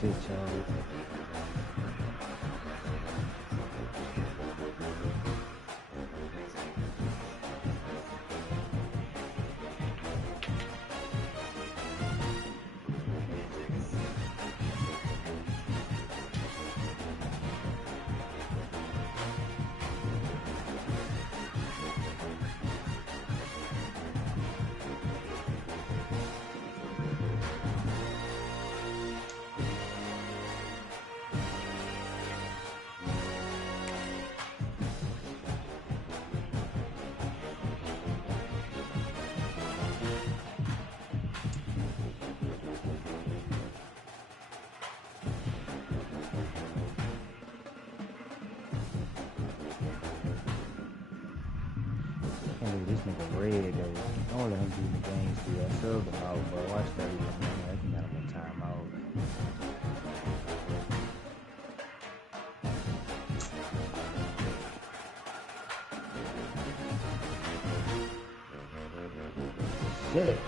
shit, y'all. This nigga red though. Don't let him do the game still. I subbed him out, bro. Watch that. I can got him in timeout. Shit.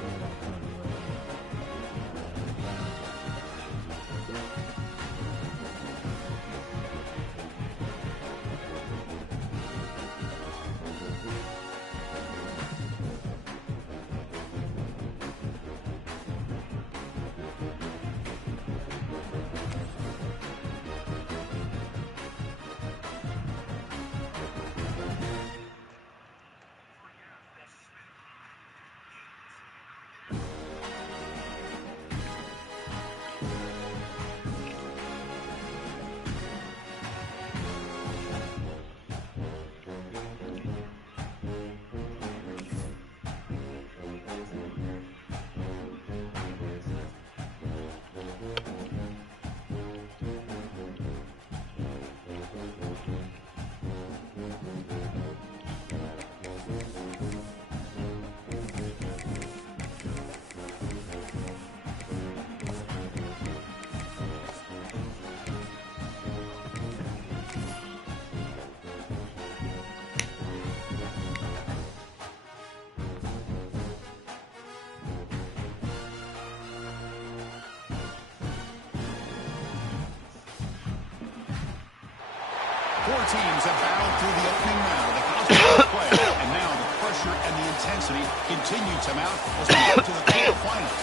Four teams have battled through the opening round of the college football playoff, and now the pressure and the intensity continue to mount as we get to the quarterfinals.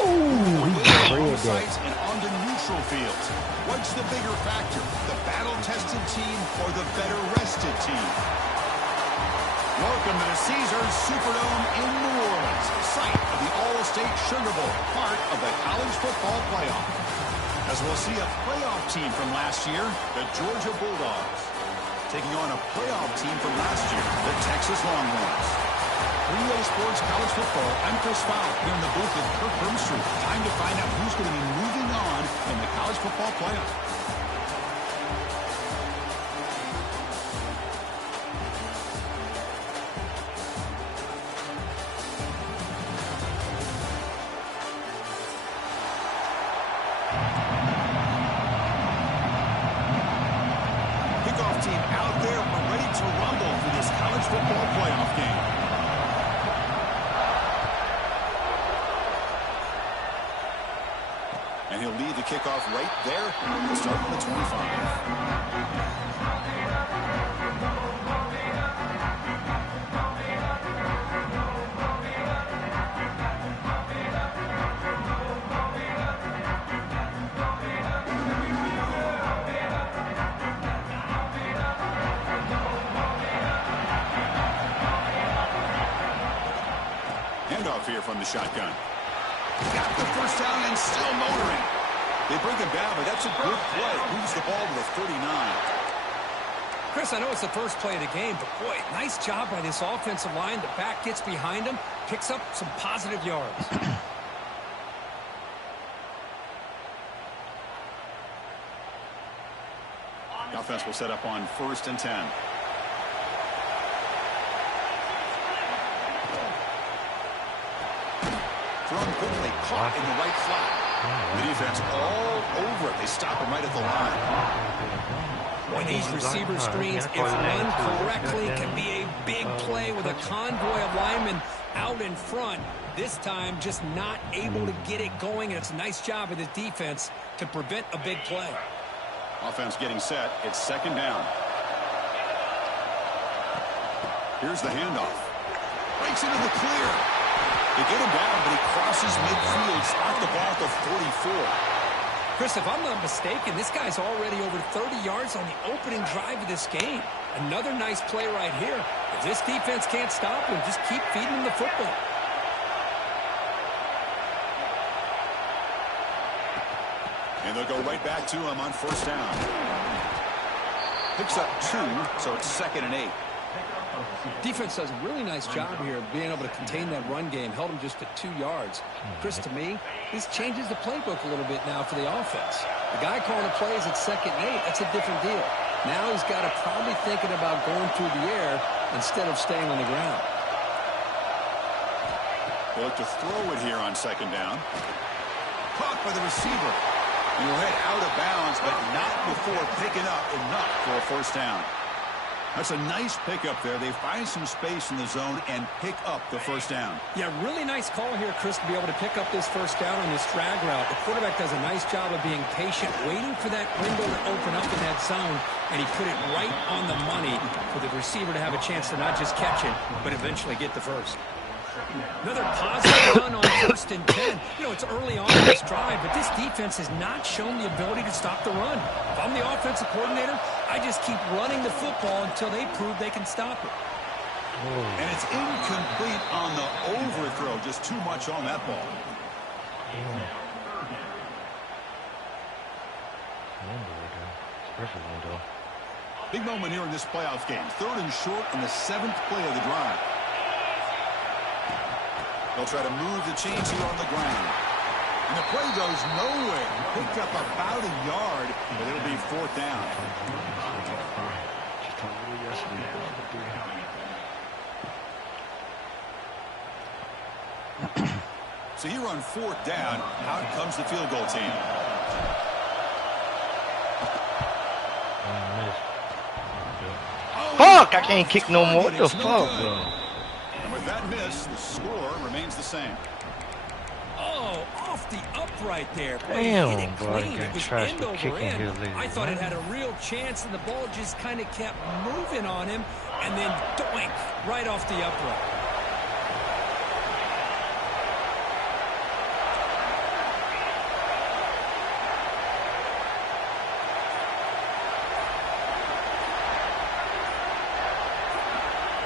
Home sites and on the neutral fields. What's the bigger factor, the battle-tested team or the better-rested team? Welcome to the Caesars Superdome in New Orleans, site of the All-State Sugar Bowl, part of the college football playoff. As we'll see a playoff team from last year, the Georgia Bulldogs, taking on a playoff team from last year, the Texas Longhorns. Relay Sports College Football, I'm Chris Fowler here in the booth with Kirk Bermstrom. Time to find out who's going to be moving on in the college football playoff. Team out there ready to rumble for this college football playoff game. And he'll lead the kickoff right there. He'll start from the 25. Here from the shotgun. Got the first down and still motoring. They bring him down, but that's a good play. Moves the ball to the 39. Chris, I know it's the first play of the game, but boy, nice job by this offensive line. The back gets behind him, picks up some positive yards. The offense will set up on 1st and 10. Thrown quickly, caught in the right flat. The defense all over it. They stop him right at the line. Boy, these receiver screens, if run correctly, can be a big play with a convoy of linemen out in front. This time, just not able to get it going, and it's a nice job of the defense to prevent a big play. Offense getting set. It's second down. Here's the handoff. Breaks into the clear. They get him down, but he crosses midfield, stopped the ball at the 44. Chris, if I'm not mistaken, this guy's already over 30 yards on the opening drive of this game. Another nice play right here. If this defense can't stop him, just keep feeding him the football. And they'll go right back to him on first down. Picks up 2, so it's 2nd and 8. Defense does a really nice job here of being able to contain that run game. Held him just at 2 yards. Chris, to me, this changes the playbook a little bit now for the offense. The guy calling the plays at 2nd and 8, that's a different deal. Now he's got to probably thinking about going through the air instead of staying on the ground. They look to throw it here on 2nd down. Caught by the receiver. He will head out of bounds, but not before picking up enough for a first down. That's a nice pickup there. They find some space in the zone and pick up the first down. Yeah, really nice call here, Chris, to be able to pick up this first down on this drag route. The quarterback does a nice job of being patient, waiting for that window to open up in that zone, and he put it right on the money for the receiver to have a chance to not just catch it, but eventually get the first. Another positive run on 1st and 10. You know, it's early on in this drive, but this defense has not shown the ability to stop the run. If I'm the offensive coordinator, I just keep running the football until they prove they can stop it. And it's incomplete on the overthrow. Just too much on that ball. Big moment here in this playoff game. 3rd and short in the 7th play of the drive. They'll try to move the chains here on the ground. And the play goes nowhere. Picked up about a yard, but it'll be 4th down. So here on 4th down, out comes the field goal team. Fuck! I can't kick no more. What the fuck, bro? And with that miss, the score remains the same. Oh, off the upright there. Damn, hit it bro, clean. I It was tried end to over kick him end. here later. I thought it had a real chance, and the ball just kind of kept moving on him, and then doink, right off the upright.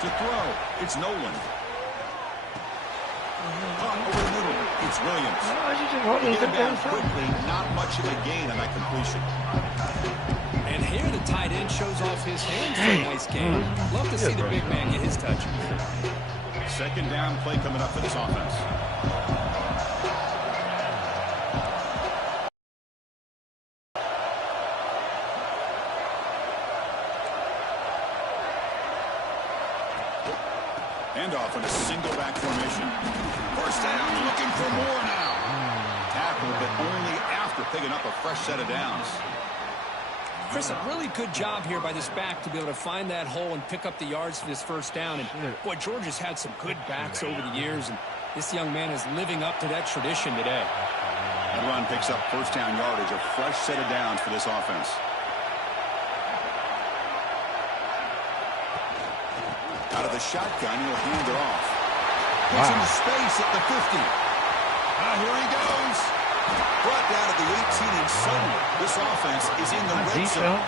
To throw, it's Nolan. Caught over the middle, it's Williams. Get him down quickly, not much of a gain on that completion. And here the tight end shows off his hands for a nice game. Love to see the big man get his touch. 2nd down play coming up for this offense. Handoff in a single back formation. First down, looking for more now. Tackled, but only after picking up a fresh set of downs. Chris, a really good job here by this back to be able to find that hole and pick up the yards for this first down. And, boy, Georgia's had some good backs over the years, and this young man is living up to that tradition today. That run picks up first down yardage, a fresh set of downs for this offense. Out of the shotgun, he'll hand it off. Puts into space at the 50. Here he goes. Brought down at the 18, and suddenly this offense is in the red zone.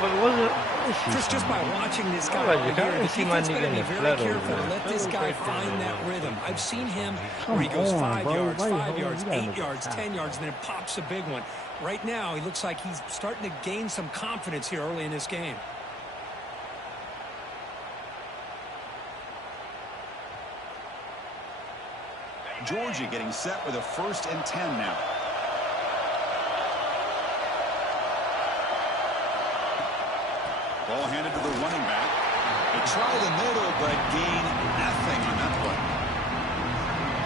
Chris, just by watching this guy, the defense better be very careful to let this guy find that rhythm. I've seen him where he goes 5 yards, 5 yards, 8 yards, 10 yards, and then it pops a big one. Right now, he looks like he's starting to gain some confidence here early in this game. Georgia getting set with a 1st and 10 now. Ball handed to the running back. They try the middle, but gain nothing on that play.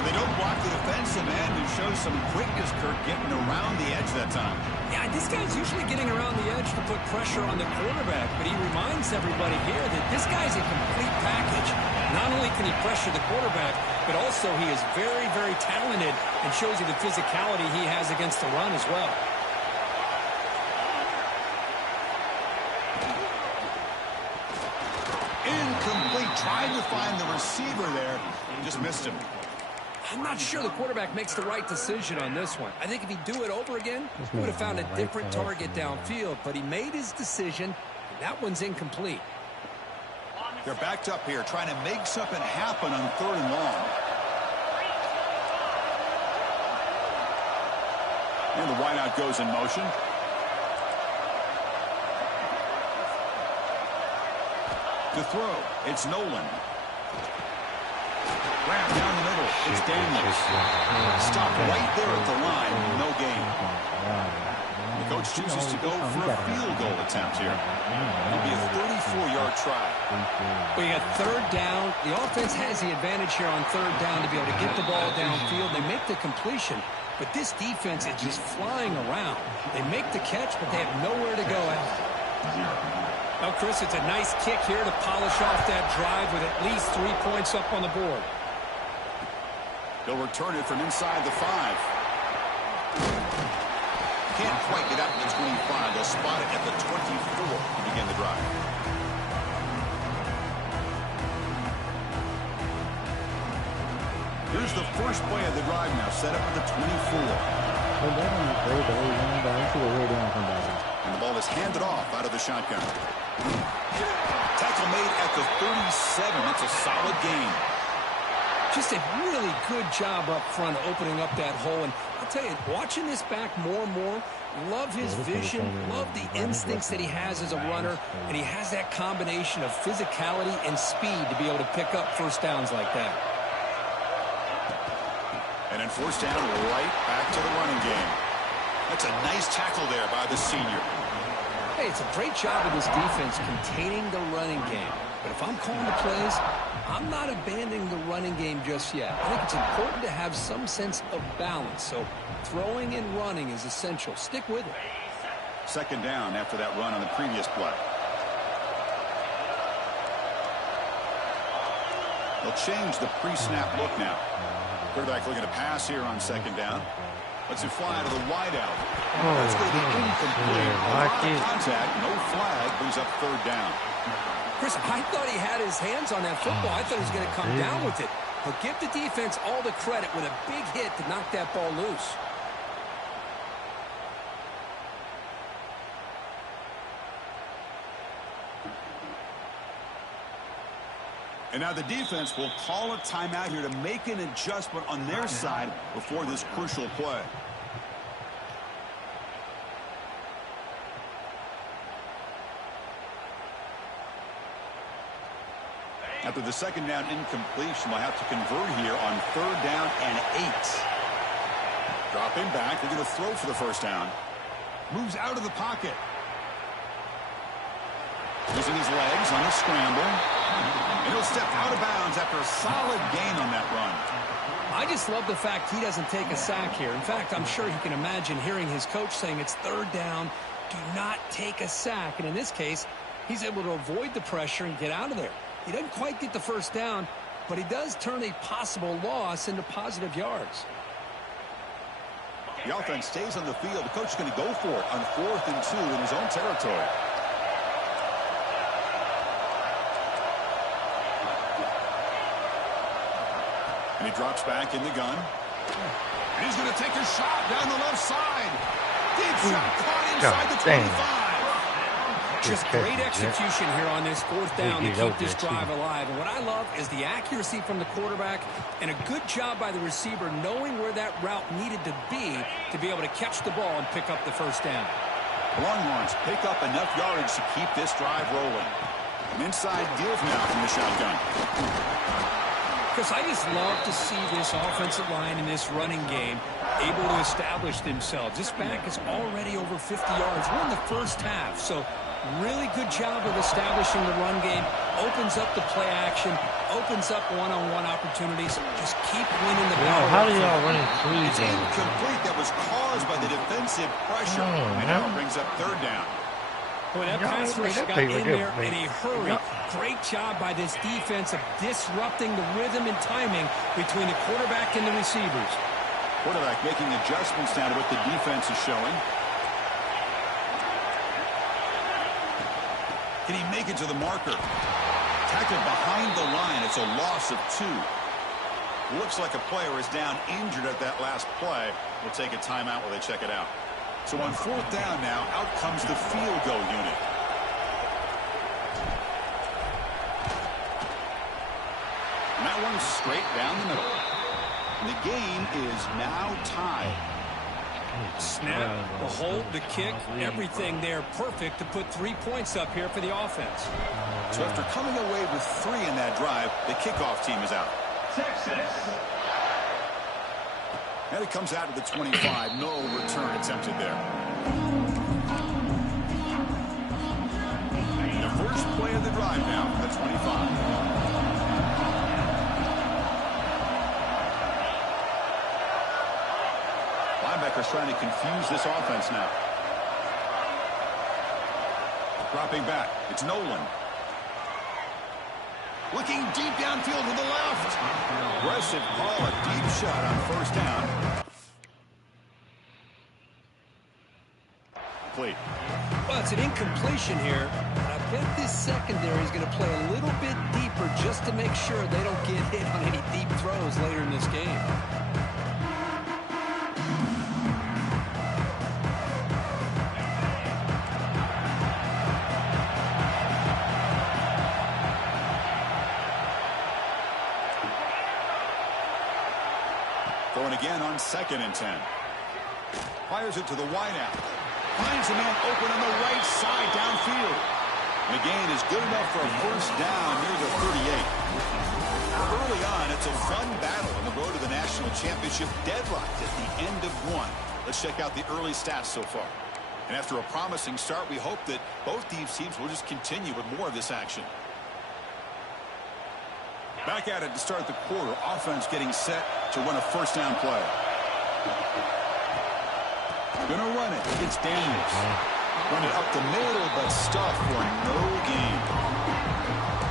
They don't block the defensive end and show some quickness, Kirk, getting around the edge that time. Yeah, this guy's usually getting around the edge to put pressure on the quarterback, but he reminds everybody here that this guy's a complete package. Not only can he pressure the quarterback, but also he is very, very talented and shows you the physicality he has against the run as well. Incomplete. Trying to find the receiver there. Just missed him. I'm not sure the quarterback makes the right decision on this one. I think if he'd do it over again, he would have found a different target downfield, but he made his decision, and that one's incomplete. They're backed up here, trying to make something happen on 3rd and long. And the wideout goes in motion. To throw, it's Nolan. Wrap down the middle, it's Daniels. Stop right there at the line, no gain. The coach chooses to go for a field goal attempt here. It'll be a 34-yard try. Well, you got 3rd down. The offense has the advantage here on 3rd down to be able to get the ball downfield. They make the completion, but this defense is just flying around. They make the catch, but they have nowhere to go after. Now, Chris, it's a nice kick here to polish off that drive with at least 3 points up on the board. They'll return it from inside the 5. Can't quite get out to the 25. They'll spot it at the 24 to begin the drive. Here's the first play of the drive now, set up at the 24. And the ball is handed off out of the shotgun. Tackle made at the 37. That's a solid gain. Just a really good job up front opening up that hole. And I'll tell you, watching this back more and more, love his vision, love the instincts that he has as a runner, and he has that combination of physicality and speed to be able to pick up first downs like that. And then 4th down, right back to the running game. That's a nice tackle there by the senior. Hey, it's a great job of this defense containing the running game. But if I'm calling the plays, I'm not abandoning the running game just yet. I think it's important to have some sense of balance. So throwing and running is essential. Stick with it. 2nd down after that run on the previous play. They'll change the pre-snap look now. Quarterback looking to pass here on 2nd down. Lets it fly to the wideout. That's going to be incomplete. Contact, no flag, brings up 3rd down. Chris, I thought he had his hands on that football. I thought he was going to come down with it. But give the defense all the credit with a big hit to knock that ball loose. And now the defense will call a timeout here to make an adjustment on their side before this crucial play. After the 2nd down incompletion, they'll have to convert here on 3rd down and 8. Dropping back, they're going to throw for the 1st down. Moves out of the pocket. Using his legs on the scramble. And he'll step out of bounds after a solid gain on that run. I just love the fact he doesn't take a sack here. In fact, I'm sure he can imagine hearing his coach saying it's 3rd down, do not take a sack. And in this case, he's able to avoid the pressure and get out of there. He doesn't quite get the 1st down, but he does turn a possible loss into positive yards. The offense stays on the field. The coach is going to go for it on 4th and 2 in his own territory. And he drops back in the gun. And he's going to take a shot down the left side. Deep shot caught inside the 25. Just great execution here on this 4th down to keep this drive alive. And what I love is the accuracy from the quarterback and a good job by the receiver knowing where that route needed to be able to catch the ball and pick up the 1st down. Longhorns pick up enough yardage to keep this drive rolling. An inside deal now from the shotgun. Because I just love to see this offensive line in this running game able to establish themselves. This back is already over 50 yards. We're in the first half, so really good job of establishing the run game. Opens up the play action, opens up one-on-one opportunities. Just keep winning the battle. How do y'all running through It's incomplete. That was caused by the defensive pressure. And now it brings up third down. Boy, that pass rush got in there in a hurry. Great job by this defense of disrupting the rhythm and timing between the quarterback and the receivers. Quarterback making adjustments now to what the defense is showing. Can he make it to the marker? Tackled behind the line. It's a loss of 2. Looks like a player is down injured at that last play. We'll take a timeout while they check it out. So on fourth down now, out comes the field goal unit. And that one's straight down the middle. And the game is now tied. Snap, the hold, the kick, everything there perfect to put 3 points up here for the offense. So after coming away with 3 in that drive, the kickoff team is out. And it comes out to the 25. No return attempted there. The first play of the drive now for the 25. Linebackers trying to confuse this offense now. Dropping back. It's Nolan. Looking deep downfield to the left. Aggressive call, a deep shot on first down. Complete. Well, it's an incompletion here. And I bet this secondary is going to play a little bit deeper just to make sure they don't get hit on any deep throws later in this game. Going again on 2nd and 10. Fires it to the wideout. Finds a man open on the right side downfield. The gain is good enough for a first down near the 38. Early on, it's a fun battle on the road to the national championship, deadlocked at the end of 1. Let's check out the early stats so far. And after a promising start, we hope that both these teams will just continue with more of this action. Back at it to start the quarter. Offense getting set to run a first down play. Gonna run it. It's Daniels. Run it up the middle, but stuffed for no gain.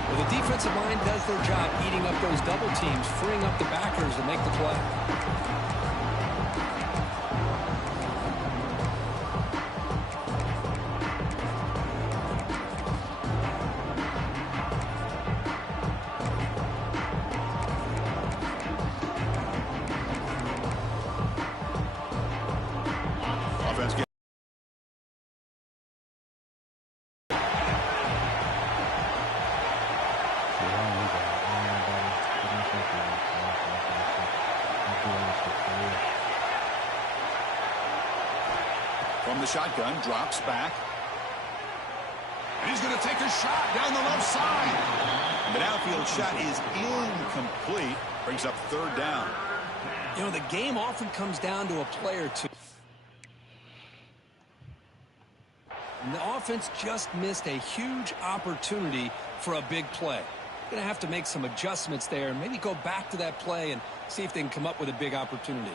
Well, the defensive line does their job eating up those double teams, freeing up the backers to make the play. From the shotgun, drops back. And he's going to take a shot down the left side. The downfield shot is incomplete. Brings up third down. You know, the game often comes down to a play or two. And the offense just missed a huge opportunity for a big play. Going to have to make some adjustments there and maybe go back to that play and see if they can come up with a big opportunity.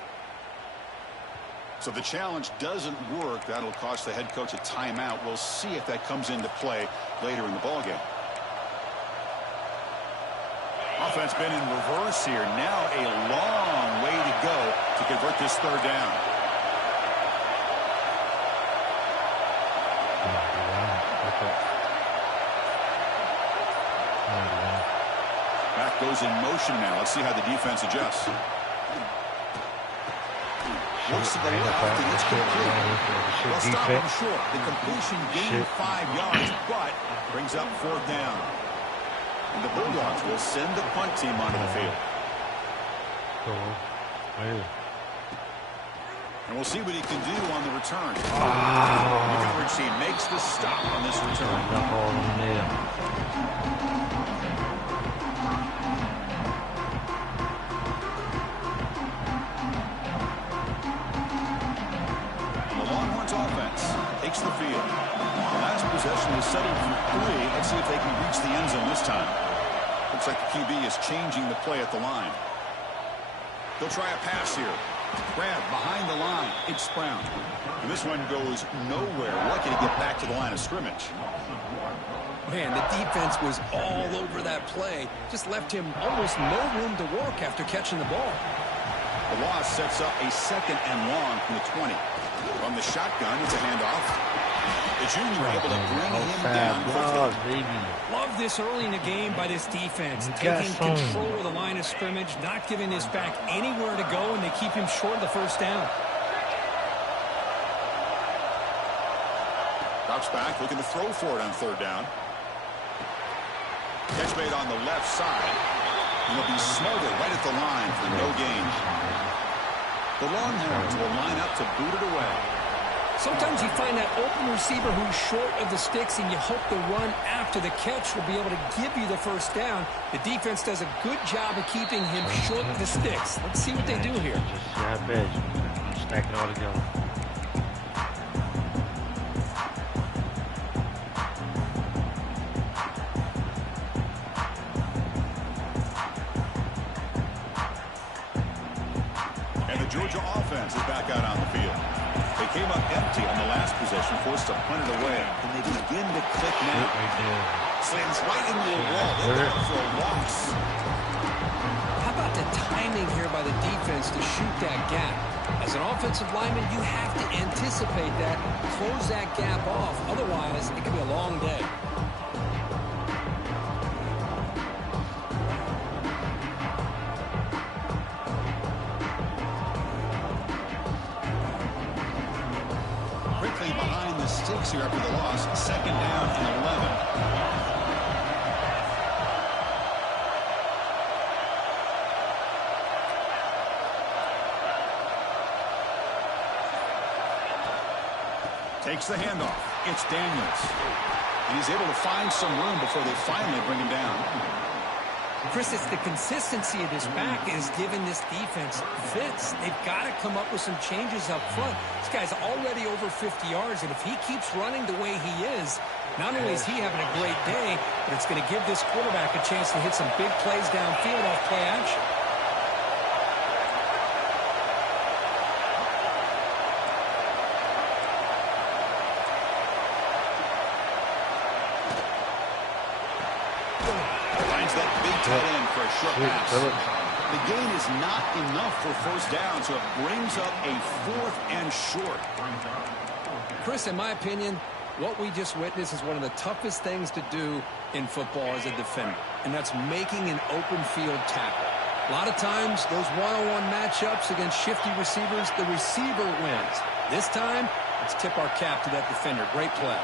So the challenge doesn't work. That'll cost the head coach a timeout. We'll see if that comes into play later in the ballgame. Offense been in reverse here. Now a long way to go to convert this third down. Back goes in motion now. Let's see how the defense adjusts. Looks to the left, and it's complete. Well, stop him short. The completion gained 5 yards, but brings up fourth down. And the Bulldogs will send the punt team onto the field. And we'll see what he can do on the return. The coverage team makes the stop on this return. offense takes the field. The last possession is settled for 3. Let's see if they can reach the end zone this time. Looks like the QB is changing the play at the line. They'll try a pass here. Grab behind the line. It's Brown. And this one goes nowhere. Lucky to get back to the line of scrimmage. Man, the defense was all over that play. Just left him almost no room to work after catching the ball. The loss sets up a 2nd and long from the 20. From the shotgun, it's a handoff. The junior able to bring him down quickly. Love this early in the game by this defense. Taking control of the line of scrimmage, not giving this back anywhere to go, and they keep him short of the first down. Drops back, looking to throw for it on 3rd down. Catch made on the left side. And he'll be smothered right at the line for no gain. The Longhorns will line up to boot it away. Sometimes you find that open receiver who's short of the sticks, and you hope the run after the catch will be able to give you the first down. The defense does a good job of keeping him short of the sticks. Let's see what they do here. Yeah, I bet. Stack it all together. And the Georgia offense is back out on the field. They came up empty on the last possession, forced to punt it away. And they begin to click now. Slams right into the wall. They're going for a loss. How about the timing here by the defense to shoot that gap? As an offensive lineman, you have to anticipate that, close that gap off. Otherwise, it could be a long day. Behind the sticks here after the loss. 2nd down and 11. Takes the handoff. It's Daniels. And he's able to find some room before they finally bring him down. Chris, it's the consistency of this back is giving this defense fits. They've got to come up with some changes up front. This guy's already over 50 yards, and if he keeps running the way he is, not only is he having a great day, but it's going to give this quarterback a chance to hit some big plays downfield off play action. Tight end for a short pass. The gain is not enough for first down, so it brings up a 4th and short. Chris, in my opinion, what we just witnessed is one of the toughest things to do in football as a defender, and that's making an open field tackle. A lot of times, those one-on-one matchups against shifty receivers, the receiver wins. This time, let's tip our cap to that defender. Great play.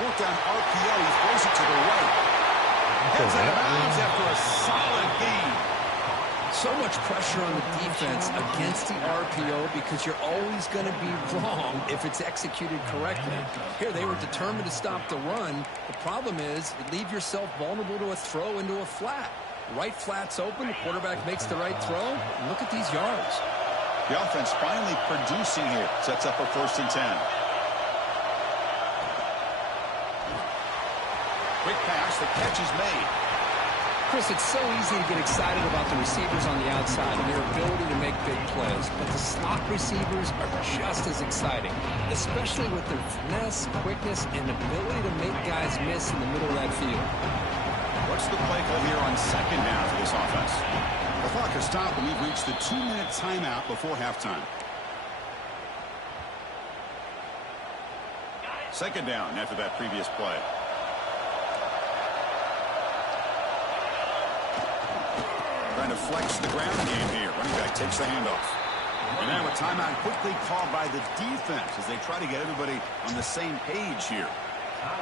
Worked on RPO. He throws it to the right. Heads out of bounds after a solid gain. So much pressure on the defense against the RPO because you're always going to be wrong if it's executed correctly. Here, they were determined to stop the run. The problem is you leave yourself vulnerable to a throw into a flat. Right flat's open. The quarterback makes the right throw. And look at these yards. The offense finally producing here. Sets up a 1st and 10. Quick pass, the catch is made. Chris, it's so easy to get excited about the receivers on the outside and their ability to make big plays, but the slot receivers are just as exciting, especially with their finesse, quickness, and ability to make guys miss in the middle of that field. What's the play call here on 2nd down for this offense? The clock has stopped and we've reached the 2-minute timeout before halftime. 2nd down after that previous play. Trying to flex the ground game here. Running back takes the handoff. And now a timeout quickly called by the defense as they try to get everybody on the same page here.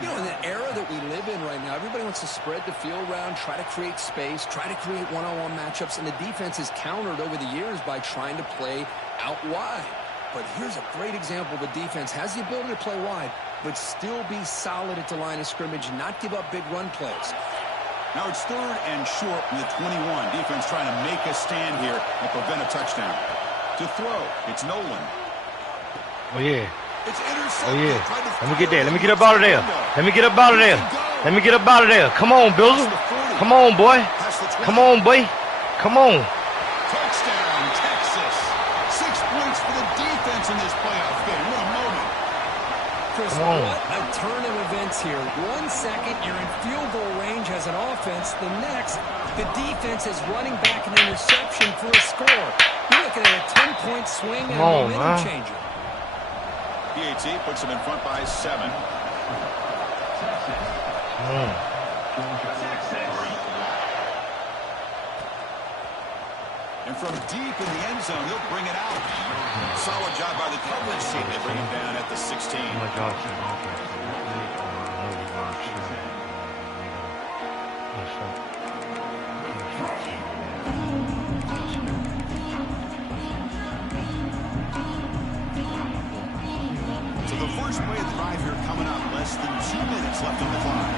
You know, in the era that we live in right now, everybody wants to spread the field around, try to create space, try to create one-on-one matchups, and the defense is countered over the years by trying to play out wide. But here's a great example. The defense has the ability to play wide, but still be solid at the line of scrimmage and not give up big run plays. Now it's 3rd and short from the 21. Defense trying to make a stand here and prevent a touchdown. To throw, it's Nolan. Oh, yeah. It's Oh, intercepted. yeah. Let me get that. Let me get up out of there. Let me get up out of there. Let me get up out of there. Come on, Bizzle. Come on, boy. Come on, boy. Come on. Touchdown, Texas. 6 points for the defense in this playoff game. What a moment. Chris, what a turn of events here. 1 second, you're in field goal range as an offense. The next, the defense is running back an interception for a score. You're looking at a 10-point swing and a momentum changer. PAT puts them in front by 7. And from deep in the end zone, he'll bring it out. Solid job by the coverage team. They bring him down at the 16. Oh, my gosh. So the first play of the drive here coming up. Less than 2 minutes left on the clock.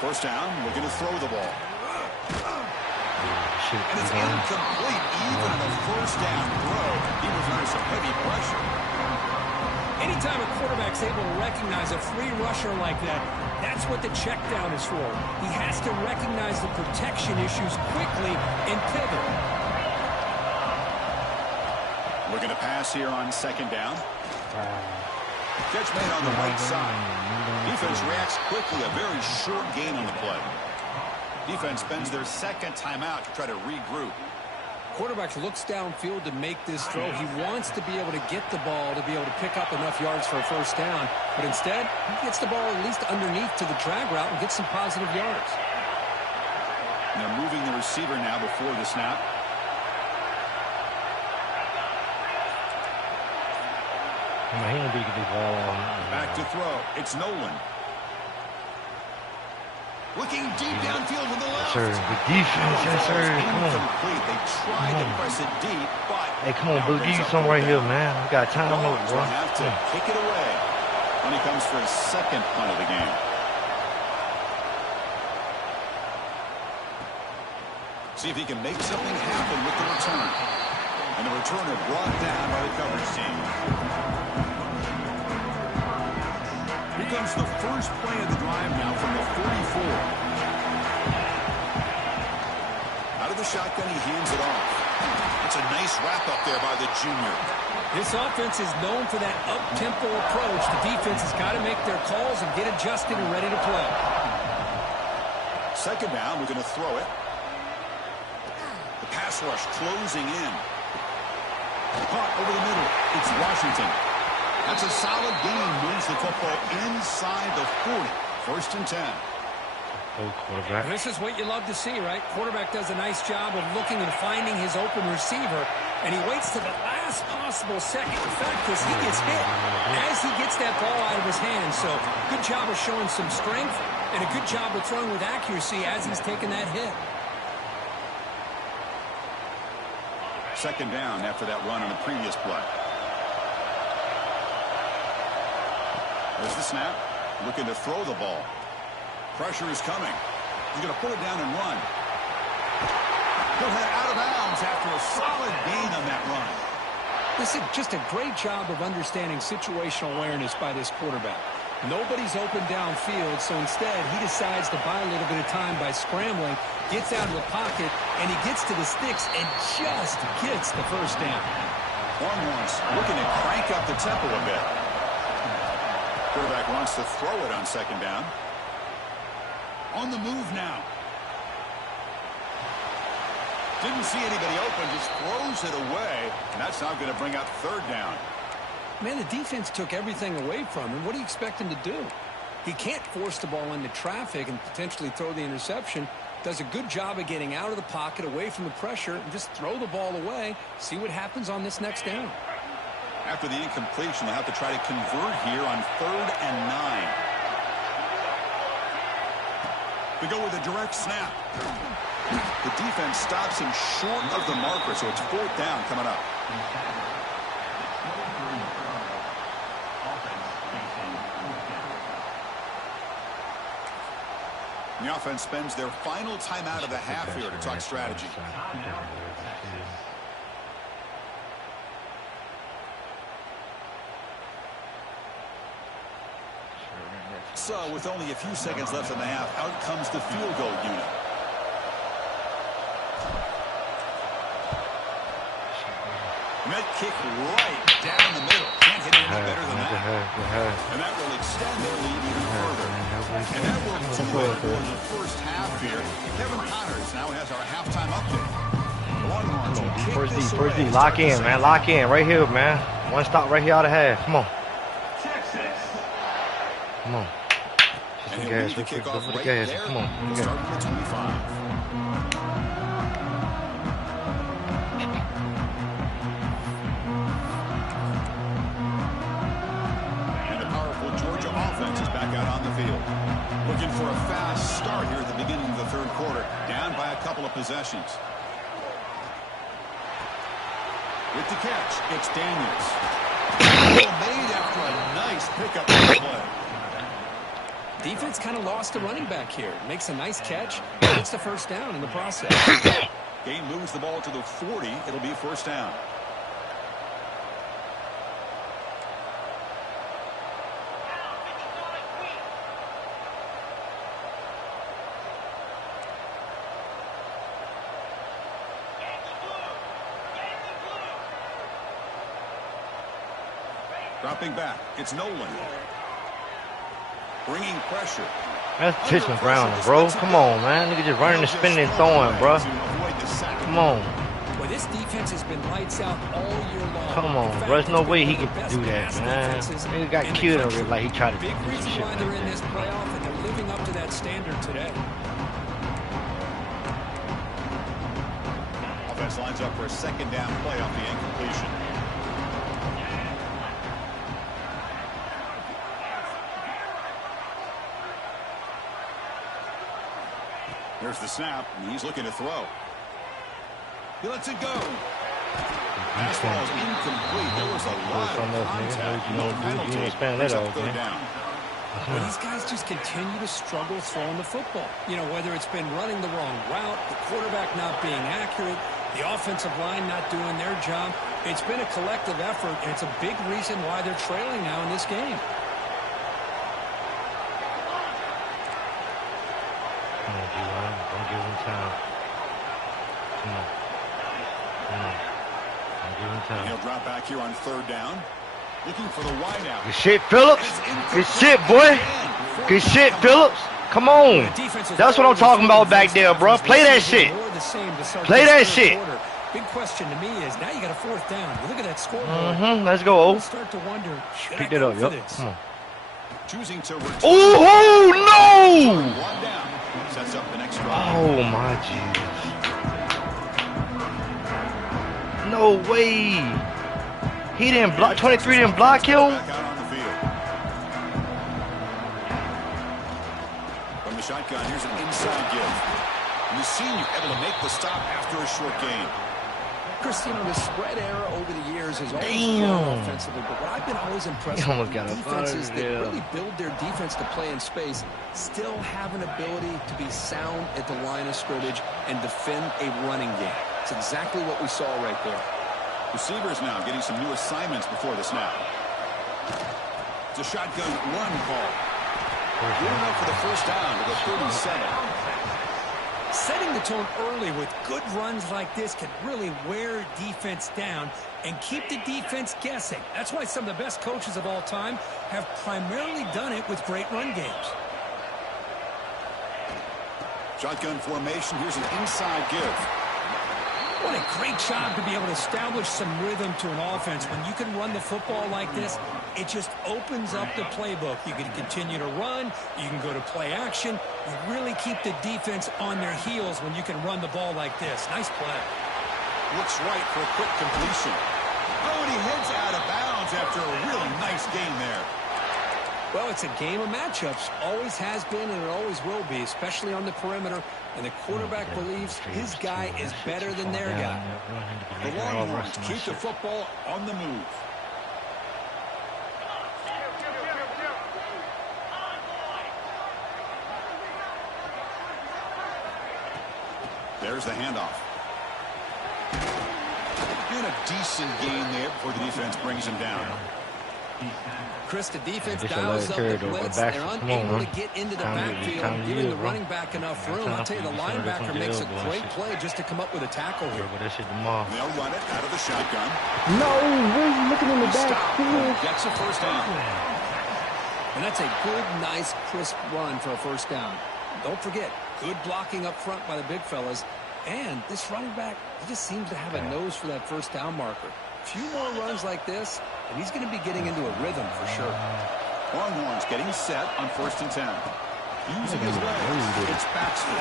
First down, looking to throw the ball. And it's incomplete. Even the first down throw, he was under some heavy pressure. Anytime a quarterback's able to recognize a free rusher like that, that's what the check down is for. He has to recognize the protection issues quickly and pivot. Looking to pass here on second down. Catch made on the right side. Defense reacts quickly. A very short gain on the play. Defense spends their second timeout to try to regroup. Quarterback looks downfield to make this throw. He wants to be able to get the ball to be able to pick up enough yards for a first down. But instead, he gets the ball at least underneath to the drag route and gets some positive yards. And they're moving the receiver now before the snap. Back to throw. It's Nolan. Looking deep downfield to the left. Sir, the defense, yes, sir. Come on. They tried to press it deep, but hey, come on, Bill. Give you some right here, man. We got time over, bro. Have to kick it away when he comes for his second punt of the game. See if he can make something happen with the return. And the returner brought down by the coverage team. Here comes the first play of the drive now from the 44. Out of the shotgun, he hands it off. It's a nice wrap-up there by the junior. This offense is known for that up-tempo approach. The defense has got to make their calls and get adjusted and ready to play. Second down, we're going to throw it. The pass rush closing in. Caught over the middle. It's Washington. That's a solid gain. Moves the football inside the 40. First and 10. Quarterback. This is what you love to see, right? Quarterback does a nice job of looking and finding his open receiver, and he waits to the last possible second. In fact, Chris, he gets hit as he gets that ball out of his hands. So good job of showing some strength and a good job of throwing with accuracy as he's taking that hit. Second down after that run on the previous play. There's the snap. Looking to throw the ball. Pressure is coming. He's going to put it down and run. He'll head out of bounds after a solid gain on that run. This is just a great job of understanding situational awareness by this quarterback. Nobody's open downfield, so instead he decides to buy a little bit of time by scrambling, gets out of the pocket, and he gets to the sticks and just gets the first down. Longhorns looking to crank up the tempo a bit. Quarterback wants to throw it on second down. On the move now. Didn't see anybody open, just throws it away, and that's now going to bring up third down. Man, the defense took everything away from him. What do you expect him to do? He can't force the ball into traffic and potentially throw the interception. Does a good job of getting out of the pocket, away from the pressure, and just throw the ball away. See what happens on this next down. After the incompletion, they'll have to try to convert here on 3rd and 9. They go with a direct snap. The defense stops him short of the marker, so it's 4th down coming up. The offense spends their final timeout of the half here to talk strategy. So, with only a few seconds left in the half, out comes the field goal unit. And that kick right down the middle. Can't hit it any better than that. And that will extend their lead even further. And that will do it for the first half here. Kevin Connors now has our halftime update. First D. Lock in, man. Lock in. Right here, man. One stop right here out of half. Come on. Come on. Just some gas. Real quick. Go for the gas. Come on. Starting at 25. Looking for a fast start here at the beginning of the third quarter. Down by a couple of possessions. With the catch, it's Daniels. Made after a nice pickup on the play. Defense kind of lost the running back here. Makes a nice catch. Gets the first down in the process. Gain moves the ball to the 40. It'll be first down. Dropping back, it's Nolan. Bringing pressure. That's Tishman Brown, bro. Come on, man. Nigga just running and spinning and throwing, bro. Come on. Well, this defense has been lights out all year long. Come on, bro. There's no way he can do that, man. Nigga got killed over it like he tried to do big reason shit. why they're in this playoff, and they're living up to that standard today. Offense lines up for a second down play off the incompletion. There's the snap, and he's looking to throw. He lets it go. Fastball is incomplete. There was a lot of contact. No penalty. Brings up third down. Well, these guys just continue to struggle throwing the football. You know, whether it's been running the wrong route, the quarterback not being accurate, the offensive line not doing their job. It's been a collective effort, and it's a big reason why they're trailing now in this game. Come on, D-line. Don't give him time. Come on. Come on. Don't give him time. He'll drop back here on third down. Looking for the wide out. Good shit, Phillips. Good shit, boy. Good shit, Phillips. Come on. That's what I'm talking about back there, bro. Play that shit. Play that shit. Big question to me is, now you got a fourth down. You look at that scoreboard. Let's go, O. Start to wonder, Pick that up, yup. Come on. Choosing to return. Oh, no! One down. Sets up the next drive. Oh, my Jesus. No way. He didn't block. 23 didn't block him? Back out on the field. From the shotgun, here's an inside give. And the senior able to make the stop after a short gain. Chris, you know, the spread era over the years has always grown offensively, but what I've been always impressed with defenses that really build their defense to play in space still have an ability to be sound at the line of scrimmage and defend a running game. It's exactly what we saw right there. Receivers now getting some new assignments before the snap. It's a shotgun run call. Good enough for the first down to the 37. Setting the tone early with good runs like this can really wear defense down and keep the defense guessing. That's why some of the best coaches of all time have primarily done it with great run games. Shotgun formation. Here's an inside give. What a great job to be able to establish some rhythm to an offense. When you can run the football like this, it just opens up the playbook. You can continue to run. You can go to play action. You really keep the defense on their heels when you can run the ball like this. Nice play. Looks right for a quick completion. Oh, and he heads out of bounds after a really nice gain there. Well, it's a game of matchups. Always has been and it always will be, especially on the perimeter. And the quarterback believes his guy is better than their guy. The Longhorns keep the football on the move. There's the handoff. And a decent gain there before the defense brings him down. Chris, the defense dials up the blitz. They're unable to get into the backfield, giving the running back enough room. I'll tell you, the linebacker makes a great play just to come up with a tackle here. They'll run it out of the shotgun. No, where's he looking in the back? Gets a first down. And that's a good, nice, crisp run for a first down. Don't forget, good blocking up front by the big fellas. And this running back, he just seems to have a nose for that first down marker. A few more runs like this, and he's going to be getting into a rhythm for sure. Longhorns getting set on 1st and 10. Using his legs, it's Baxter.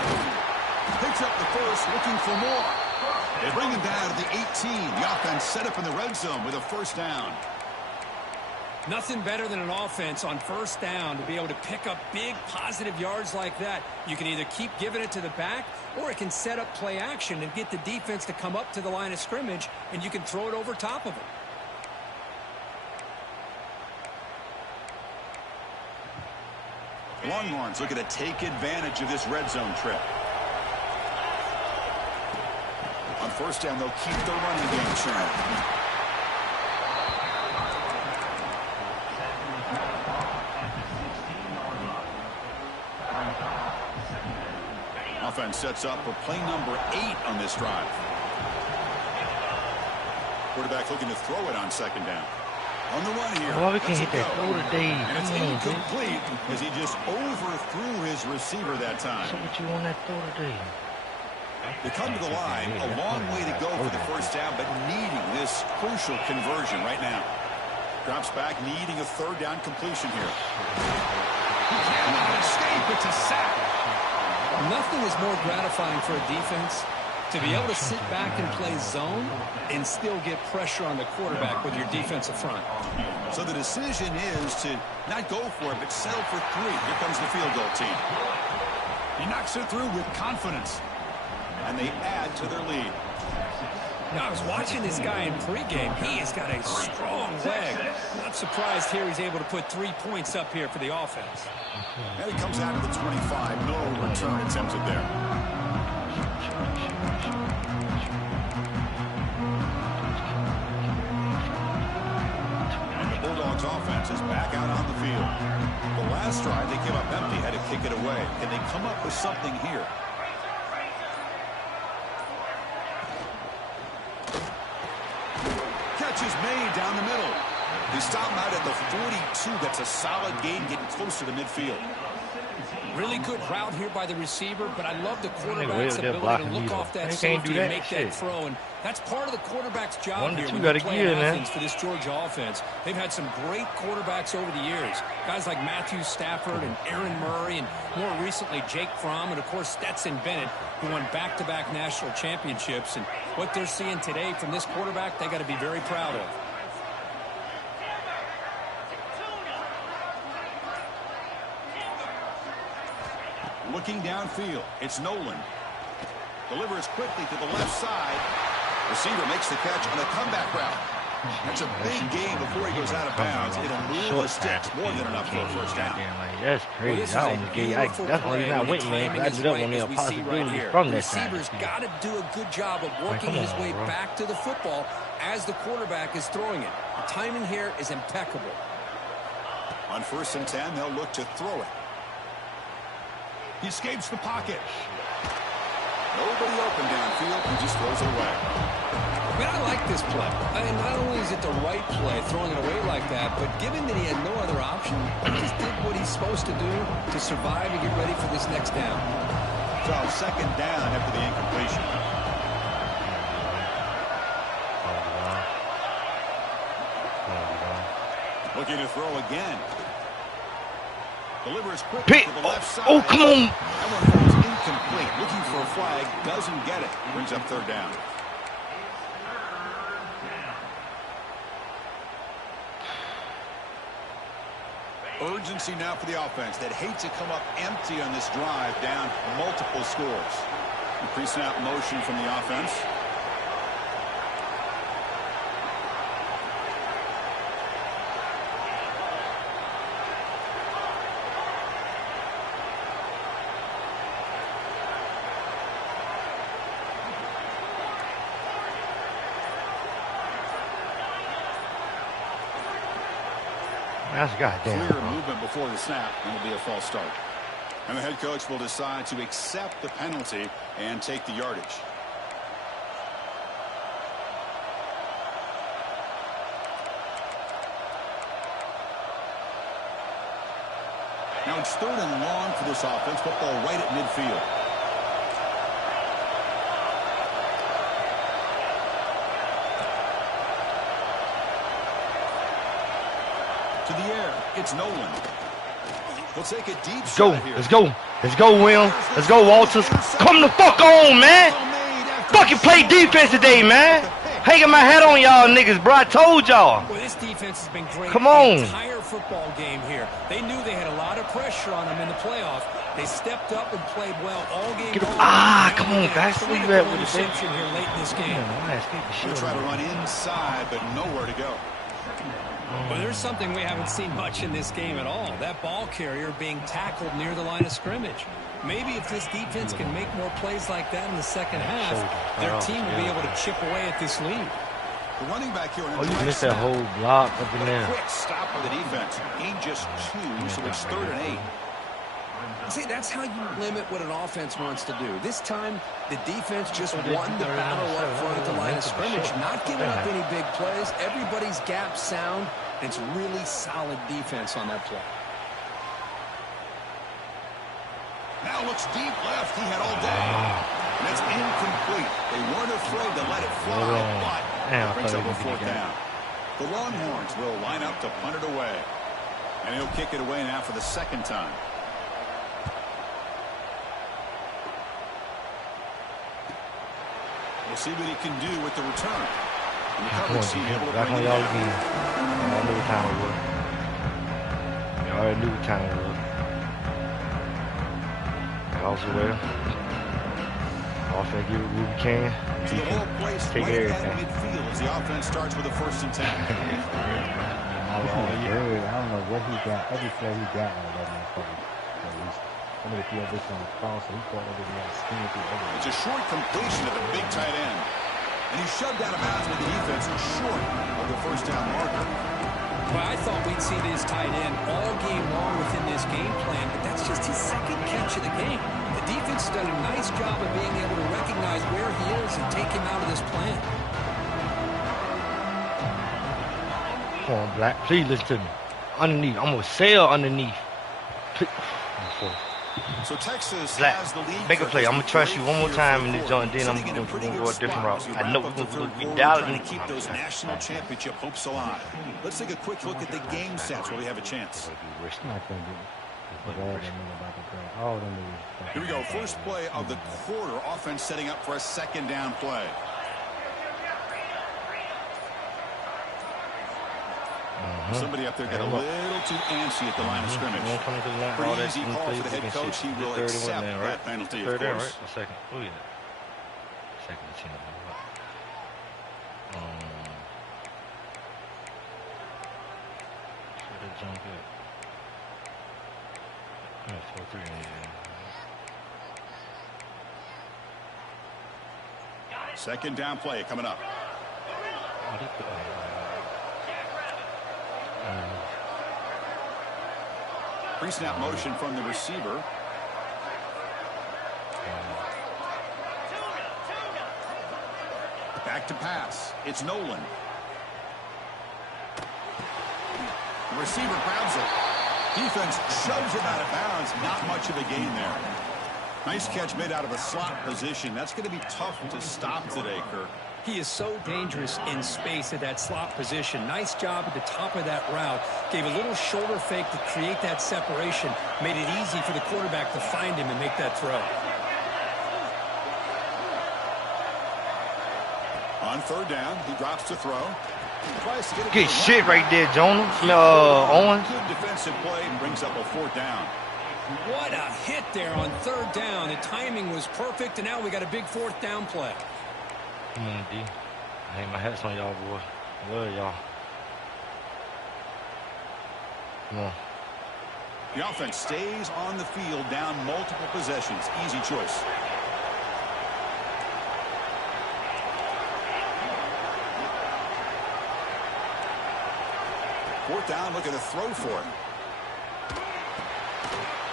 Picks up the first, looking for more. They bring him down to the 18. The offense set up in the red zone with a first down. Nothing better than an offense on first down to be able to pick up big positive yards like that. You can either keep giving it to the back, or it can set up play action and get the defense to come up to the line of scrimmage, and you can throw it over top of them. Longhorns looking to take advantage of this red zone trip. On first down, they'll keep their running game churning. Offense sets up for play number 8 on this drive. Quarterback looking to throw it on 2nd down. On the run here. Well, we can hit that throw today. And it's incomplete as he just overthrew his receiver that time. So what you want that throw today? They come to the line, a long way to go for the first down, but needing this crucial conversion right now. Drops back, needing a 3rd down completion here. He cannot escape. It's a sack. Nothing is more gratifying for a defense to be able to sit back and play zone and still get pressure on the quarterback with your defensive front. So the decision is to not go for it, but settle for 3. Here comes the field goal team. He knocks it through with confidence, and they add to their lead. Now, I was watching this guy in pregame. He has got a strong leg. Not surprised here he's able to put 3 points up here for the offense. And he comes out to the 25. No return attempted there. And the Bulldogs offense is back out on the field. The last drive they came up empty, had to kick it away. Can they come up with something here? Catch is made down the middle. They stop him out at the 42. That's a solid gain, getting closer to midfield. Really good route here by the receiver, but I love the quarterback's ability to look off that safety and make that throw. And that's part of the quarterback's job here when you play Athens for this Georgia offense. They've had some great quarterbacks over the years. Guys like Matthew Stafford and Aaron Murray, and more recently Jake Fromm, and of course Stetson Bennett, who won back-to-back national championships. And what they're seeing today from this quarterback, they got to be very proud of. Looking downfield, it's Nolan. Delivers quickly to the left side. Receiver makes the catch on a comeback route. That's a big gain before he goes out of bounds. It'll move the sticks, more than enough for a first down. That's crazy. That's why he's not waiting, man. I knew that one there possibility from this time. Receiver's got to do a good job of working his way back to the football as the quarterback is throwing it. The timing here is impeccable. On 1st and 10, they'll look to throw it. He escapes the pocket. Nobody open downfield. He just throws it away. Man, I like this play. I mean, not only is it the right play, throwing it away like that, but given that he had no other option, he just did what he's supposed to do to survive and get ready for this next down. So 2nd down after the incompletion. Looking to throw again. Delivers quickly to the left side. Oh, come on. That one falls incomplete. Looking for a flag. Doesn't get it. Brings up 3rd down. Urgency now for the offense that hate to come up empty on this drive, down multiple scores. Pre-snap motion from the offense. That's goddamn. Clear movement before the snap, and it'll be a false start. And the head coach will decide to accept the penalty and take the yardage. Now it's 3rd and long for this offense. Football right at midfield. To the air. It's Nolan. He'll take a deep shot here. Let's go. Let's go, Will. Let's go, Walters. Come the fuck on, man. Fucking play defense today, man. Hanging my head on y'all niggas, bro. I told y'all. Well, this defense has been great. Come on. The entire football game here. They knew they had a lot of pressure on them in the playoff. They stepped up and played well all game long. Come on, guys. Leave that with the interception here late in this game. He'll try to run inside, but nowhere to go. Well, there's something we haven't seen much in this game at all. That ball carrier being tackled near the line of scrimmage. Maybe if this defense can make more plays like that in the second half, their team will be able to chip away at this lead. The running back here. Oh, you missed that whole block up in there. Quick stop by the defense. Gain just 2, so it's 3rd and 8. See, that's how you limit what an offense wants to do. This time, the defense just won the battle up front at the line of scrimmage, not giving up any big plays. Everybody's gap sound, and it's really solid defense on that play. Now looks deep left. He had all day. And it's incomplete. They weren't afraid to let it fly, but it brings up a 4th down. The Longhorns will line up to punt it away. And he'll kick it away now for the 2nd time. We'll see what he can do with the return. And the coverage team able to bring it down. I knew what time it was. I already knew what time it was. Also well. Offense, give it what we can. So the ball placed Take right everything. at midfield as the offense starts with a 1st and 10. I don't know what he got. Every play he got out of that motherfucker. I'm going to feel this on the cross, so he caught everything else. It's a short completion of the big tight end. And he shoved out of bounds with the defense short of the 1st down marker. Well, I thought we'd see this tight end all game long within this game plan, but that's just his 2nd catch of the game. The defense has done a nice job of being able to recognize where he is and take him out of this plan. Come on, Black. Please listen to me. Underneath. I'm going to sail underneath. So Texas Black, has the lead. make a play. I'm going to trust you one more time in this joint, then I'm going to go a different route. I know we're going to be dialed in. Keep those national championship hopes alive. Let's take a quick look at the game sets where we have a chance. Here we go. First play of the quarter. Offense setting up for a 2nd down play. Somebody up there got a little too antsy at the line of scrimmage. Pretty easy call for the head coach. He will accept that penalty, of course. Second. Oh, yeah. Second to 10. Should have jumped it. 4-3. Second down play coming up. Pre-snap motion from the receiver. Back to pass. It's Nolan. The receiver grabs it. Defense shoves him out of bounds. Not much of a gain there. Nice catch made out of a slot position. That's going to be tough to stop today, Kirk. He is so dangerous in space at that slot position. Nice job at the top of that route. Gave a little shoulder fake to create that separation. Made it easy for the quarterback to find him and make that throw. On 3rd down, he drops to throw. Good shit right there, Jonah. Owens. Good defensive play brings up a 4th down. What a hit there on 3rd down. The timing was perfect, and now we got a big 4th down play. Come on, D. I hang my hats on y'all, boy. I love y'all. Come on. The offense stays on the field down multiple possessions. Easy choice. Fourth down, looking to throw for it.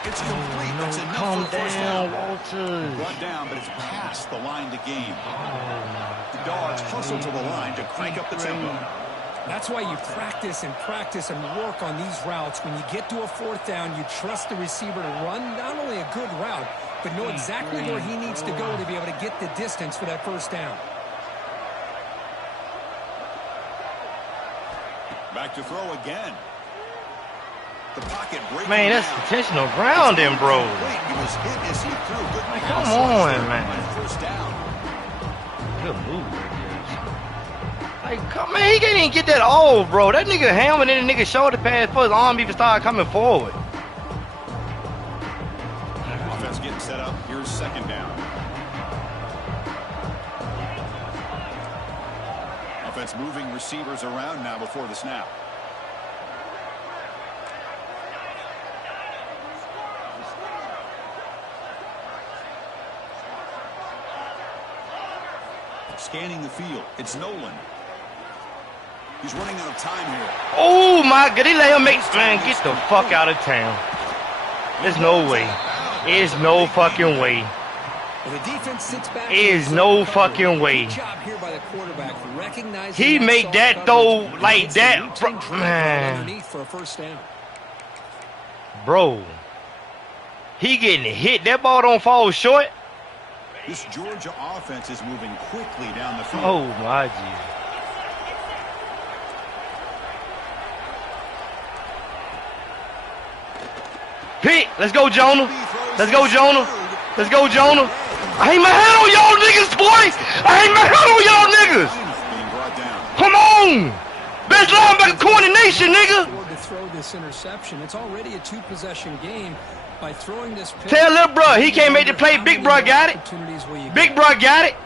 It's complete. That's enough calm for a first down. Walters. Brought down, but it's past the line to gain. The Dogs hustle to the line to crank up the tempo. That's why you practice and work on these routes. When you get to a fourth down, you trust the receiver to run not only a good route, but know exactly where he needs to go to be able to get the distance for that first down. Back to throw again. The pocket breaking. Man, that's intentional grounding, bro. He was hit as he threw. Good Come on, man. First down. Good move. Like, come on, he can't even get that off, bro. That nigga helmet in the nigga shoulder pad before his arm even started coming forward. Offense getting set up. Here's second down. Offense moving receivers around now before the snap. Scanning the field. It's Nolan. He's running out of time here. Oh, my God. He let him make... Man, get the fuck out of town. There's no way. There's no fucking way. The defense sits back. There's no fucking way. Good job here by the quarterback, recognizing He made that throw like that. Man. For a first down. Bro. He getting hit. That ball don't fall short. This Georgia offense is moving quickly down the field. Oh, my Jesus. Pick. Let's go, Jonah. Let's go, Jonah. Let's go, Jonah. I hang my head on y'all niggas, boy. I hang my head on y'all niggas. Come on. Best linebacker corner nation, nigga. To throw this interception. It's already a two-possession game. By throwing this pick, tell little bro he can't make the play. Big bro got it. Big bro got it.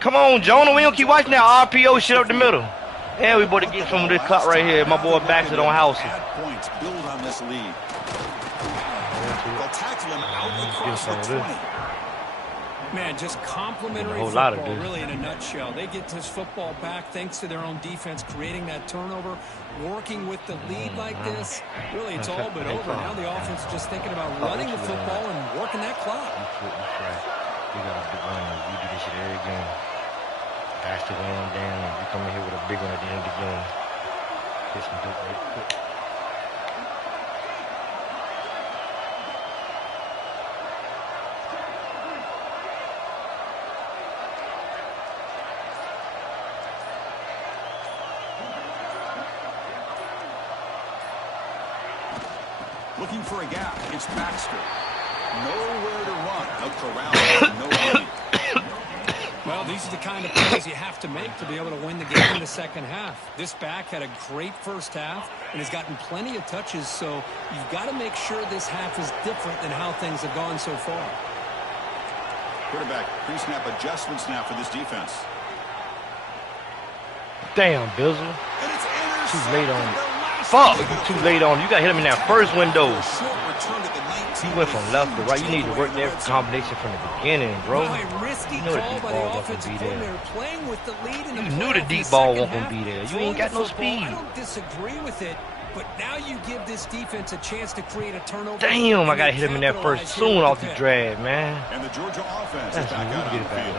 Come on, Jonah. We don't keep watching that RPO shit up the middle. And we about to get some of this cut right here. My boy Baxter on house. Points build on this lead. They'll tackle him out across the 20. Man, just complimentary football, really, in a nutshell. They get this football back thanks to their own defense, creating that turnover, working with the lead like this. Really, it's all but over. Now the offense is just thinking about running the football and working that clock. You got a big one. You do this shit every game. Pass the one down. You come in here with a big one at the end of the game. Get some dope right quick. Looking for a gap. It's Baxter. Nowhere to run. A corral with no lead. Well, these are the kind of plays you have to make to be able to win the game in the second half. This back had a great first half and has gotten plenty of touches, so you've got to make sure this half is different than how things have gone so far. Quarterback pre-snap adjustments now for this defense. Damn, Bizzle. Too late on it. Fuck, too late on. You got to hit him in that first window. He went from left to right. You need to work that combination from the beginning, bro. You know the deep ball wasn't be there. You knew the deep ball wasn't be there. You ain't got no speed. I don't disagree with it, but now you give this defense a chance to create a turnover. Damn, I got to hit him in that first soon off the drag, man. And the Georgia offense is back out on the field.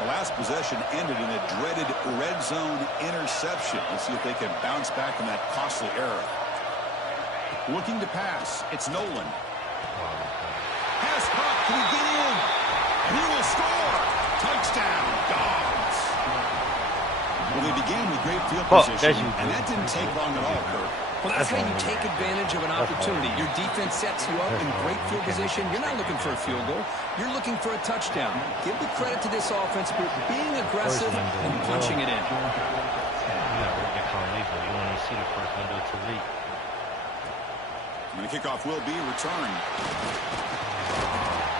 The last possession ended in a dreaded red zone interception. Let's see if they can bounce back from that costly error. Looking to pass. It's Nolan. Pass caught. Can he get in? And he will score. Touchdown, Dogs. Well, they began with great field position, and that didn't take long at all, Kurt. Well, that's how you take advantage of an opportunity. Your defense sets you up in great field position. You're not looking for a field goal. You're looking for a touchdown. Give the credit to this offense for being aggressive and punching it in. You got to work that combination. You don't even see the first window to leak. And the kickoff will be returned.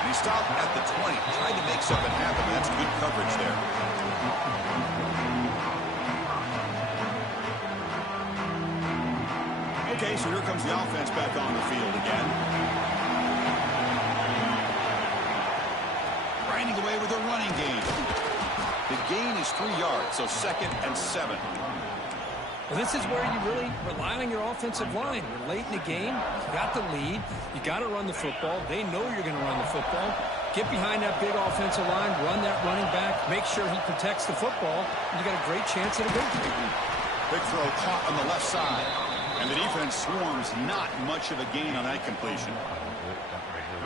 And he stopped at the 20. Tried to make something happen, but that's good coverage there. Okay, so here comes the offense back on the field again. Grinding away with a running gain. The gain is 3 yards, so 2nd and 7. Well, this is where you really rely on your offensive line. You're late in the game. You got the lead. You got to run the football. They know you're going to run the football. Get behind that big offensive line, run that running back, make sure he protects the football, and you got a great chance at a victory. Big throw caught on the left side. And the defense swarms, not much of a gain on that completion.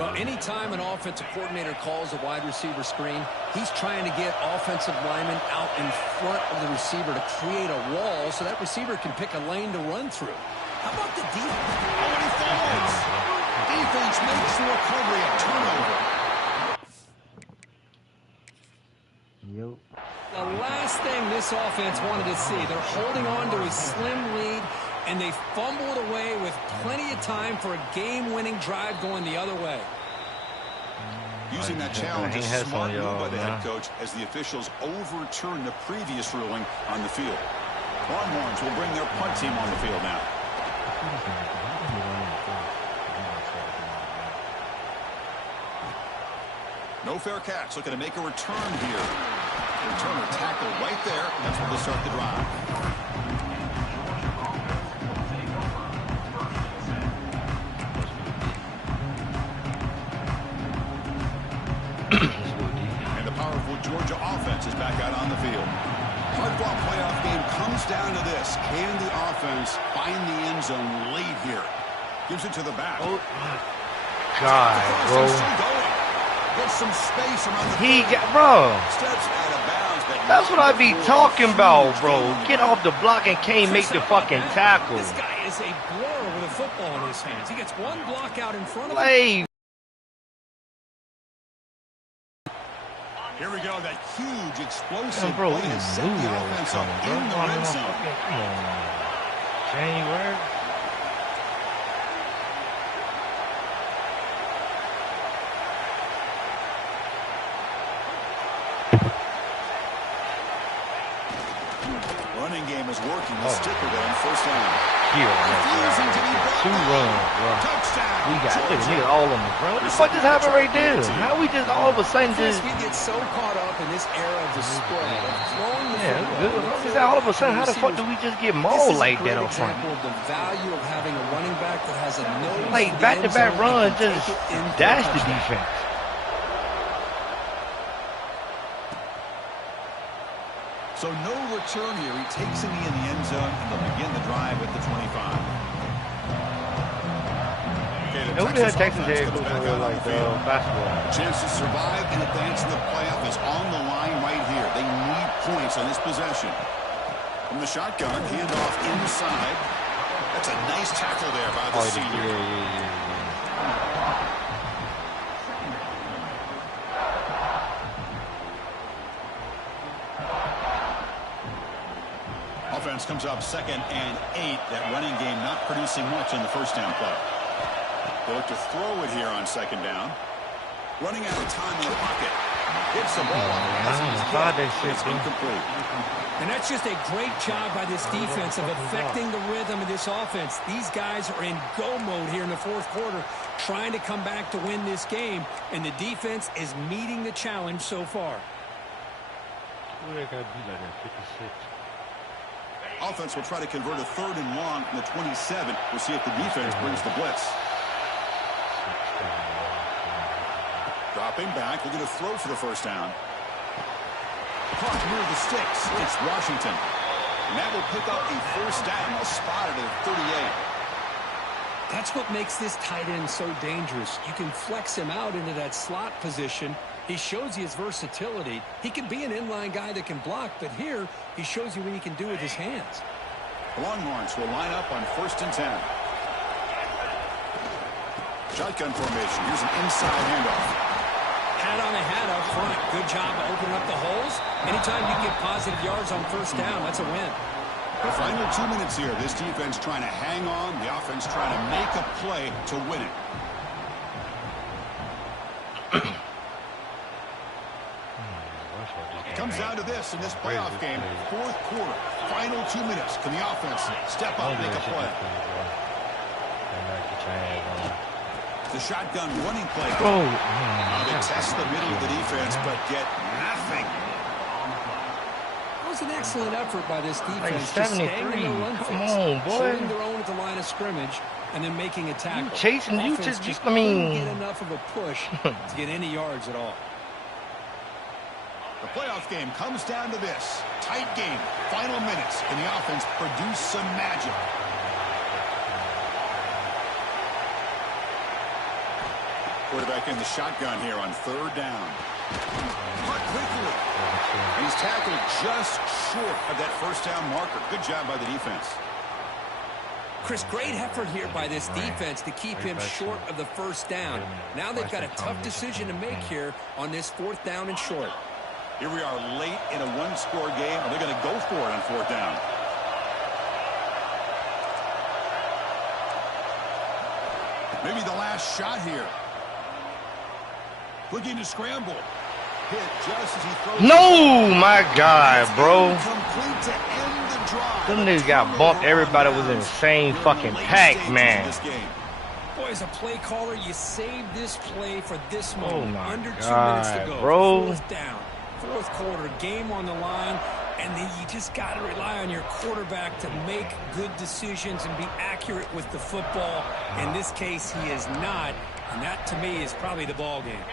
Well, anytime an offensive coordinator calls a wide receiver screen, he's trying to get offensive linemen out in front of the receiver to create a wall so that receiver can pick a lane to run through. How about the defense? Oh, and he falls. Defense makes the recovery, a turnover. Yep. The last thing this offense wanted to see, they're holding on to a slim lead, and they fumble it away with plenty of time for a game-winning drive going the other way. Using that challenge, a smart move by the head coach as the officials overturn the previous ruling on the field. Longhorns will bring their punt team on the field now. No fair catch, looking to make a return here. Returner tackled right there. That's where they start the drive. And the powerful Georgia offense is back out on the field. Hard-fought playoff game comes down to this. Can the offense find the end zone late here? Gives it to the back. Oh, my God, bro. Gets some space around the bro. Steps out of bounds, but that's what I be talking about, bro. Get off the block and can't make the fucking tackle. This guy is a blur with a football in his hands. He gets one block out in front of him. Hey. Here we go, that huge explosive Bro, play has set the offense up in the red zone. Come on. January. Running game is working. Let's stick with it on first down. Here, 2 runs, bro. Touchdown. We got niggas all on the front. What the fuck just happened right there? How we just all of a sudden just... We get so caught up in this era of the spread, of throwing the football. Just all of a sudden, how the fuck do we just get mauled like that up front? This is a great example of the value of having a running back that has a nose. Like back-to-back runs, just dash the defense. So no return here. He takes it in the end zone, and they'll begin the drive at the 25. Okay, who the hell Texas head coach like basketball? Chance to survive and advance in the playoff is on the line right here. They need points on this possession. From the shotgun, handoff inside. That's a nice tackle there by the senior. Offense comes up 2nd and 8. That running game not producing much on the first down play. They look to throw it here on 2nd down. Running out of time in the pocket. Hits the ball. It's incomplete. And that's just a great job by this defense of affecting the rhythm of this offense. These guys are in go mode here in the 4th quarter, trying to come back to win this game, and the defense is meeting the challenge so far. Offense will try to convert a 3rd and long from the 27. We'll see if the defense brings the blitz. Dropping back, looking to throw for the first down. Caught near the sticks. It's Washington. And that will pick up a first down. A spot at 38. That's what makes this tight end so dangerous. You can flex him out into that slot position. He shows you his versatility. He can be an inline guy that can block, but here he shows you what he can do with his hands. Longhorns will line up on 1st and 10. Shotgun formation. Here's an inside handoff. Hat on a hat up front. Good job of opening up the holes. Anytime you get positive yards on first down, that's a win. The final 2 minutes here. This defense trying to hang on. The offense trying to make a play to win it. Comes down to this in this playoff game. 4th quarter. Final 2 minutes. Can the offense step up and make a play? The shotgun running play. They test the middle of the defense, but get nothing. was an excellent effort by this defense. Like just staying in 73. their run Come fix, on, boy. holding their own at the line of scrimmage, and then making a tackle. You chasing, you Offense just, I couldn't mean, get enough of a push to get any yards at all. The playoff game comes down to this. Tight game. Final minutes. Can the offense produce some magic? Quarterback in the shotgun here on 3rd down. Cut quickly. And he's tackled just short of that 1st down marker. Good job by the defense. Chris, great effort here by this defense to keep him short of the 1st down. Now they've got a tough decision to make here on this 4th down and short. Here we are late in a 1-score game, and they're going to go for it on 4th down. Maybe the last shot here. Looking to scramble. Hit just as he throws. No, my God, bro. Complete to end the drive. Them niggas got bumped. Everybody was in the same fucking pack, man. Boy, as a play caller, you saved this play for this moment. My Under 2 God, minutes to go. bro. 4th down. 4th quarter, game on the line, and then you just got to rely on your quarterback to make good decisions and be accurate with the football. In this case, he is not, and that to me is probably the ball game.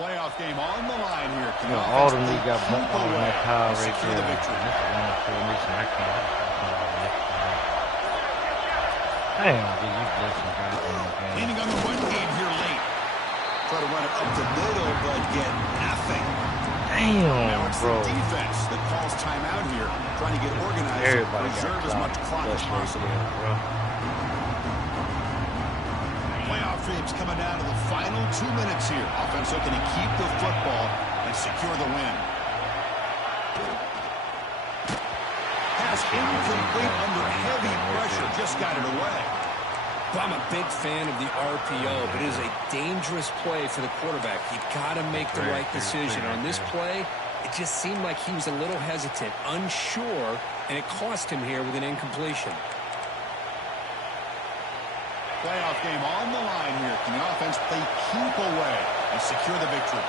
Playoff game on the line here. You know, all them niggas got bumped on away that power and right secure there. the victory. Damn, dude, you blessing goddamn game. Leaning on the run game here late. Try to run it up the middle, but get nothing. Now Damn, it's bro. the defense that calls timeout here, trying to get organized Everybody and preserve as much clock as possible. bro. Playoff dreams coming down to the final 2 minutes here. Offense looking to keep the football and secure the win. Pass incomplete under heavy pressure. Just got it away. Well, I'm a big fan of the RPO, but it is a dangerous play for the quarterback. You've got to make the right decision. On this play, it just seemed like he was a little hesitant, unsure, and it cost him here with an incompletion. Playoff game on the line here. Can the offense play keep away and secure the victory?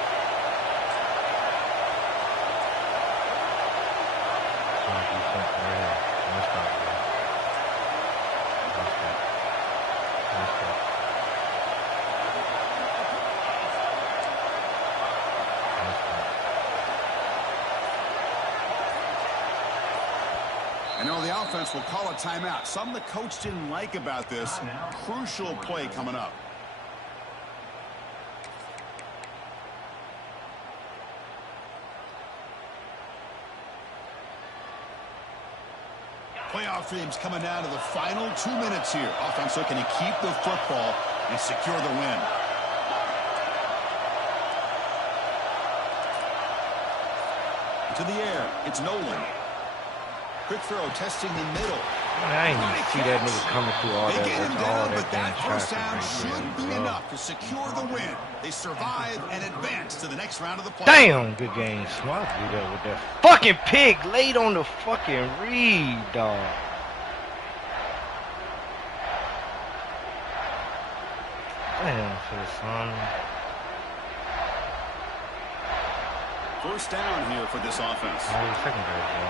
I know the offense will call a timeout. Something the coach didn't like about this. Crucial play coming up. Playoff dreams coming down to the final 2 minutes here. Offense looking to keep the football and secure the win. To the air, it's Nolan. Quick throw, testing the middle. I ain't even see that nigga coming through all They get him that. All down, but that that first traffic down right should there, be bro. enough to secure the win. They survive and advance to the next round of the playoffs. Damn, good game. Smart do that with that fucking pick late on the fucking read, dog. Damn, for the son. First down here for this offense. Oh, secondary, bro.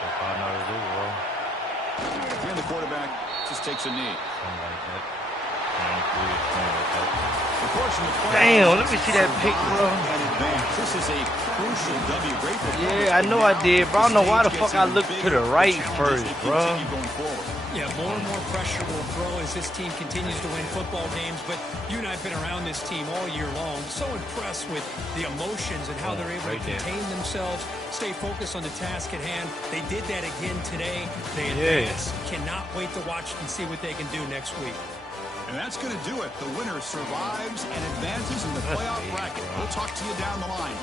So far, not to do, bro. And the quarterback just takes a knee. Something like that. Damn, let me see that pick, bro. This is a crucial W. Great performance. Yeah, I know I did, bro. I don't know why the fuck I looked to the right first, bro. Yeah, more and more pressure will grow as this team continues to win football games, but you and I have been around this team all year long. So impressed with the emotions and how they're able to contain themselves, stay focused on the task at hand. They did that again today. They advance. Cannot wait to watch and see what they can do next week. And that's going to do it. The winner survives and advances in the playoff bracket. We'll talk to you down the line.